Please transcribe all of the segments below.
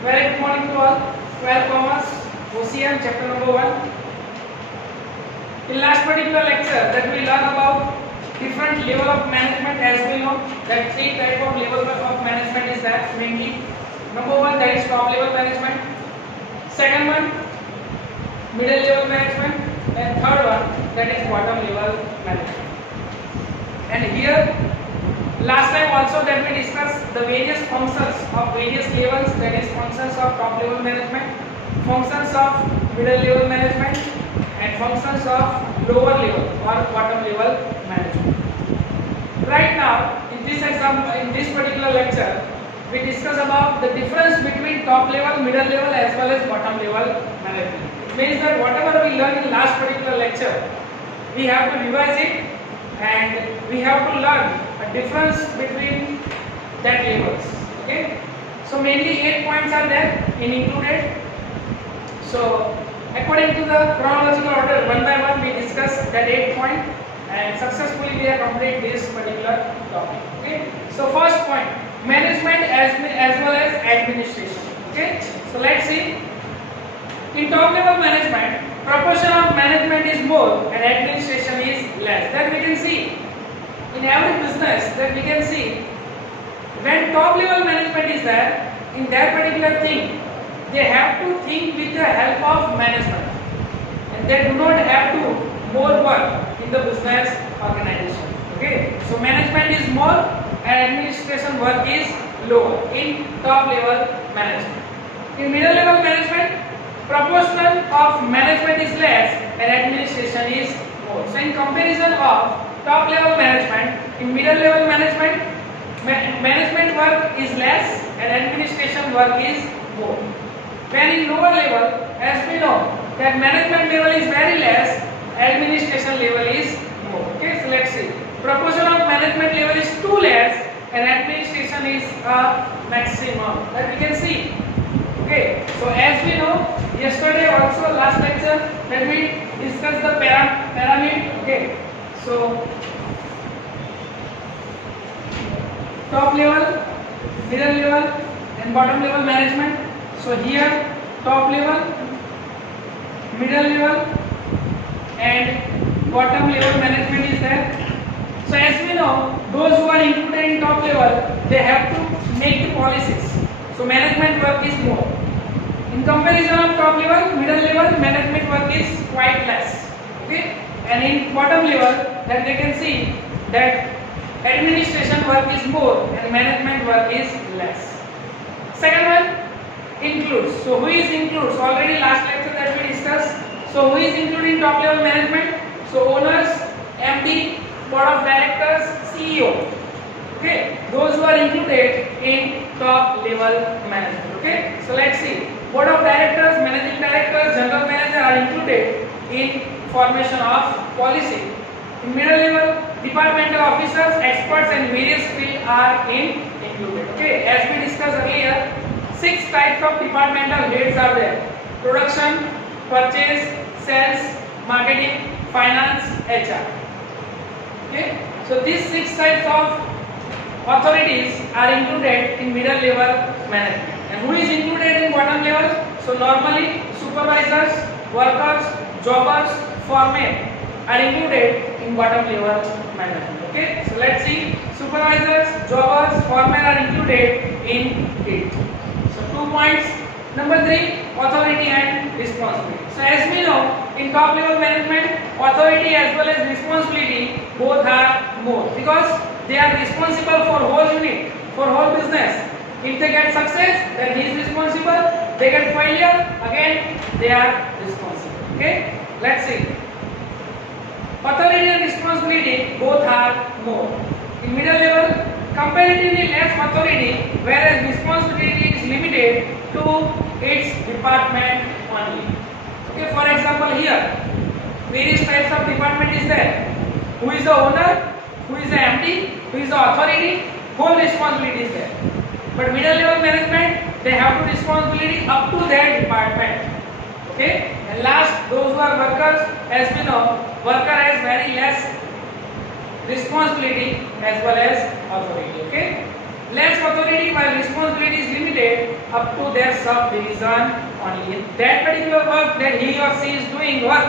Very good morning to all. 12 commerce, OCM, chapter number 1. In last particular lecture that we learn about different level of management. As we know that three type of level of management is there mainly. Number 1, that is top level management. Second one, middle level management, and third one, that is bottom level management. And here last time also that we discussed the various functions of various levels, that is functions of top level management, functions of middle level management, and functions of lower level or bottom level management. Right now in this example, in this particular lecture, we discuss about the difference between top level, middle level as well as bottom level management. It means that whatever we learned in last particular lecture, we have to revise it and we have to learn a difference between that levels. Okay, so mainly 8 points are there included. So according to the chronological order, one by one we discuss that 8 point and successfully we have completed this particular topic. Okay, so first point, management as well as administration. Okay, so let's see. In top level management, proportion of management is more and administration is less. That we can see in every business, that we can see when top level management is there, in that particular thing they have to think with the help of management and they do not have to more work in the business organization. Okay, so management is more and administration work is lower in top level management. In middle level management, proportion of management is less and administration is more. So in comparison of top level management, in middle level management, management work is less and administration work is more. When in lower level, as we know that management level is very less, administration level is more. Okay, so let's see. Proportion of management level is too less and administration is a maximum. That we can see. Okay, so as we know, yesterday also last lecture that we discussed the pyramid. Okay, so top level, middle level and bottom level management. So here top level, middle level and bottom level management is there. So as we know, those who are included in top level, they have to make the policies. So management work is more. In comparison of top level, middle level, management work is quite less. Okay, and in bottom level, then they can see that administration work is more and management work is less. Second one, includes. So who is includes? Already last lecture that we discussed. So who is included in top level management? So owners, MD, board of directors, CEO. Okay, those who are included in top level management. Okay, so let's see. Board of directors, managing directors, general manager are included in formation of policy. In middle level, departmental officers, experts and various fields are included. Okay, as we discussed earlier, 6 types of departmental heads are there: production, purchase, sales, marketing, finance, HR. Okay, so these 6 types of authorities are included in middle level management. And who is included in bottom level? So normally supervisors, workers, jobbers, foremen are included in bottom level management. Okay, so let's see. Supervisors, jobbers, foremen are included in it. So 2 points. Number 3, authority and responsibility. So as we know, in top level management, authority as well as responsibility both are more because they are responsible for whole unit, for whole business. If they get success, then he is responsible. They get failure, again they are responsible. Okay, let's see. Authority and responsibility both are more. In middle level, comparatively less authority, whereas responsibility is limited to its department only. Okay, for example here, various types of department is there. Who is the owner? Who is the MD? Who is the authority? Whole responsibility is there. But middle level management, they have to responsibility up to their department. Okay, and last, those who are workers, as we know, worker has very less responsibility as well as authority. Okay, less authority while responsibility is limited, up to their subdivision only. In that particular work that he or she is doing work,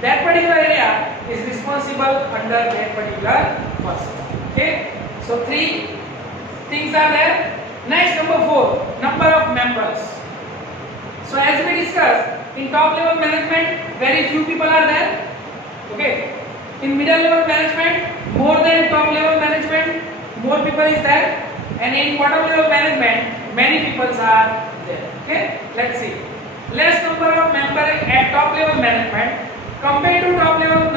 that particular area is responsible under that particular person. Okay, so three things are there. Next, number 4, number of members. So as we discussed, in top level management very few people are there. Okay, in middle level management more than top level management, more people is there, and in bottom level management many people are there. Okay, let's see. Less number of members at top level management compared to top level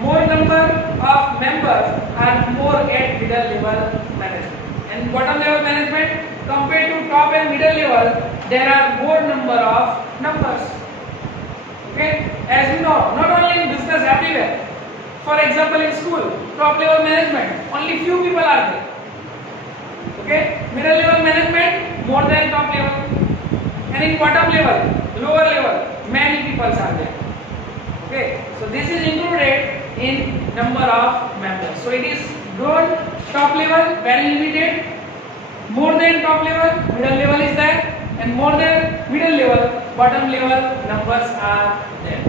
more number of members are more at middle level management, and bottom level management compared to top and middle level there are more number of numbers. Okay, as you know, not only in business, everywhere. For example, in school, top level management only few people are there. Okay, middle level management more than top level, and in bottom level, lower level, many people are there. Okay, so this is included in number of members. So it is grown top level very limited, more than top level, middle level is there, and more than middle level, bottom level numbers are there.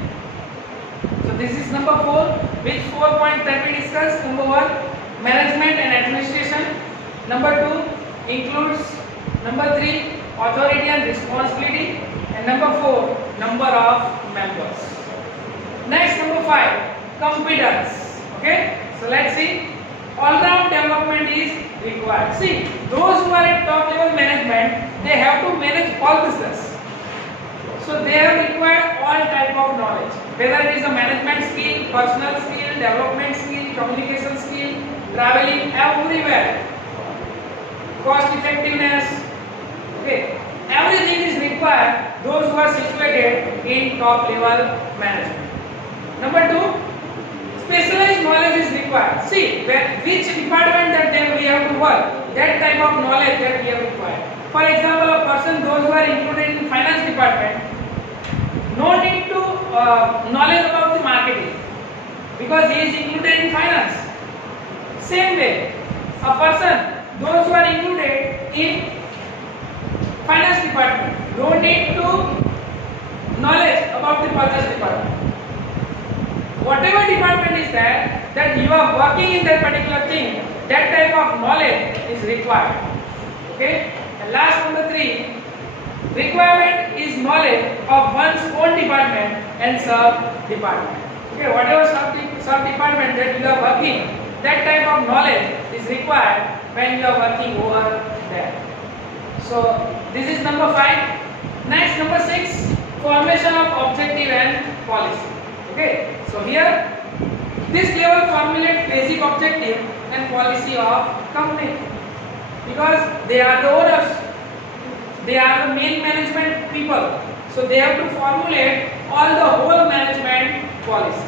So this is number 4. Which 4 points that we discussed? Number 1, management and administration. Number 2 includes number 3, authority and responsibility, and number 4, number of members. Next, number 5, competence. Okay, so let's see. All-round development is required. See, those who are at top level management, they have to manage all business. So they have required all type of knowledge, whether it is a management skill, personal skill, development skill, communication skill, traveling, everywhere, cost effectiveness. Okay, everything is required. Those who are situated in top level management. Number 2, specialized knowledge is required. See, which department that we have to work, that type of knowledge that we have required. For example, a person, those who are included in finance department, no need to knowledge about the marketing because he is included in finance. Same way, a person, those who are included in finance department, no need to knowledge about the purchase department. Whatever department is there, that you are working in that particular thing, that type of knowledge is required. Okay, and last, number 3, requirement is knowledge of one's own department and sub-department. Okay, whatever sub-department that you are working, that type of knowledge is required when you are working over there. So this is number 5. Next, number 6, formation of objective and policy. Okay, so here this level formulate basic objective and policy of company because they are the owners, they are the main management people, so they have to formulate all the whole management policy.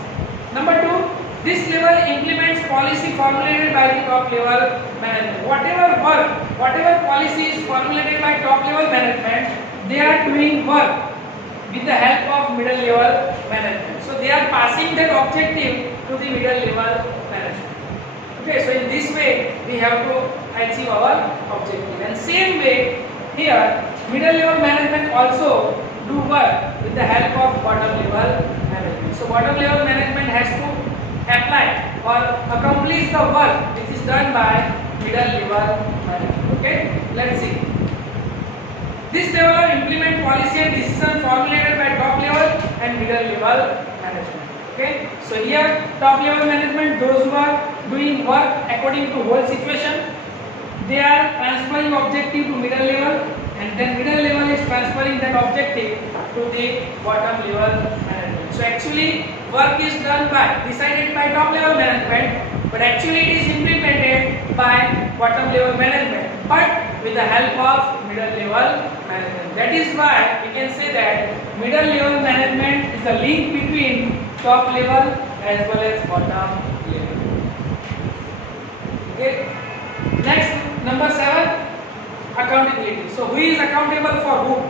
Number 2, this level implements policy formulated by the top level management. Whatever work, whatever policy is formulated by top level management, they are doing work with the help of middle level management. So they are passing that objective to the middle level management. Okay, so in this way we have to achieve our objective. And same way here, middle level management also do work with the help of bottom level management. So bottom level management has to apply or accomplish the work which is done by middle level management. Okay, let's see. This level implement policy and decision formulated by top level and middle level management. Okay, so here top level management, those who are doing work according to whole situation, they are transferring objective to middle level, and then middle level is transferring that objective to the bottom level management. So actually work is done by, decided by top level management, but actually it is implemented by bottom level management, but with the help of middle level management. That is why we can say that middle level management is the link between top level as well as bottom level. Okay. Next, number 7, accountability. So who is accountable for whom?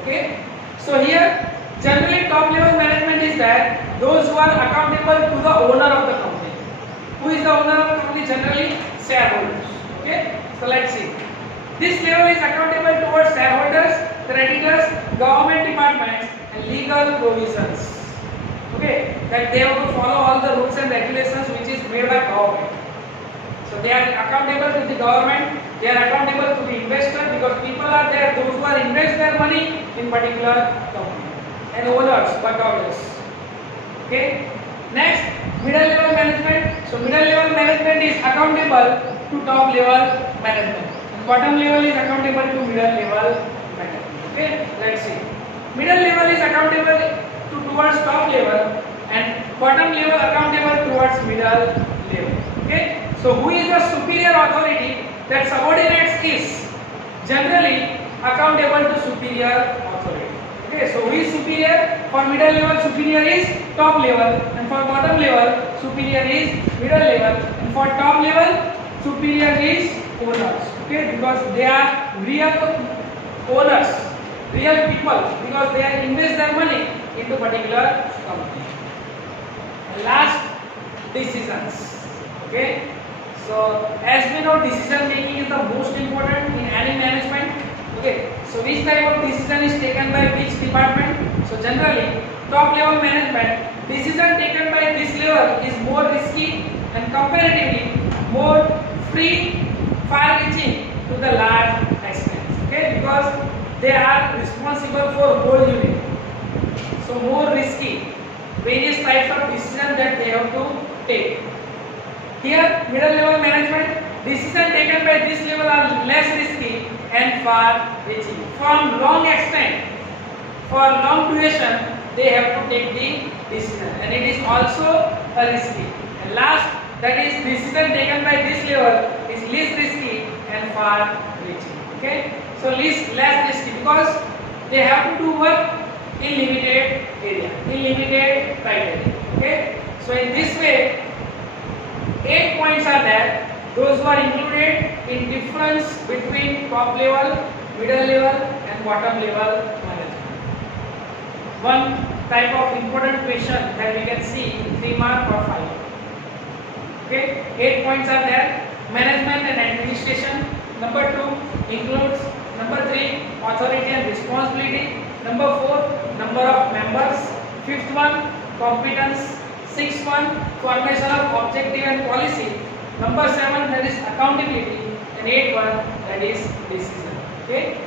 Okay. So here generally top level management is that those who are accountable to the owner of the company. Who is the owner of the company? Generally shareholders. Okay. So let's see. This level is accountable towards shareholders, creditors, government departments, and legal provisions. Okay, that they have to follow all the rules and regulations which is made by government. So they are accountable to the government. They are accountable to the investor because people are there, those who are invest their money in particular company, and owners, bondholders. Okay. Next, middle level management. So middle level management is accountable to top level management. And bottom level is accountable to middle level management. Okay. Let's see. Middle level is accountable towards top level, and bottom level accountable towards middle level. Okay. So who is the superior authority? That subordinates is generally accountable to superior authority. Okay, so who is superior? For middle level, superior is top level, and for bottom level, superior is middle level, and for top level, superior is owners. Okay, because they are real owners, real people, because they are invest their money into particular company. And last, decisions. Okay. So as we know, decision making is the most important in any management. Okay, so which type of decision is taken by which department? So generally, top level management, decision taken by this level is more risky and comparatively more free, far-reaching to the large extent. Okay, because they are responsible for whole unit. So more risky, various types of decision that they have to take. Here, middle level management, decisions taken by this level are less risky and far reaching. From long extent, for long duration, they have to take the decision, and it is also a risky. And last, that is decision taken by this level is least risky and far reaching. Okay, so less risky because they have to do work in limited area, in limited criteria. Okay, so in this way, 8 points are there. Those who are included in difference between top level, middle level, and bottom level management. One type of important question that we can see in 3 mark or 5. Okay, 8 points are there. Management and administration. Number 2 includes number 3 authority and responsibility. Number 4 number of members. 5th one competence. 6th one formation of objective and policy. Number 7 that is accountability, and 8th one that is decision. Okay.